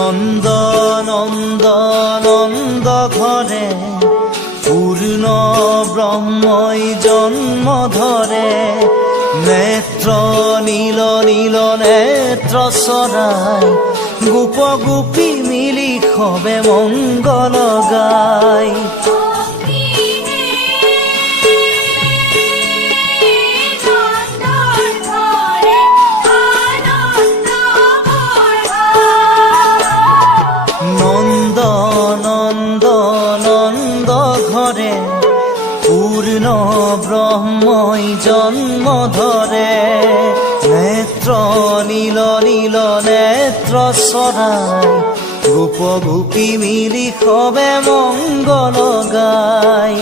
নন্দ নন্দ নন্দ ঘরে পূর্ণ ব্রহ্মই জন্ম ধরে। নেত্র নীল নীল নেত্র সরাই গোপ গোপী মিলি খবে মঙ্গল গায়। নন্দ নন্দ নন্দ ঘরে পূর্ণ ব্রহ্মই জন্ম ধরে। নেত্র নীল নীল নেত্র সরাই গোপ গোপী মিলি খবে মঙ্গল গায়।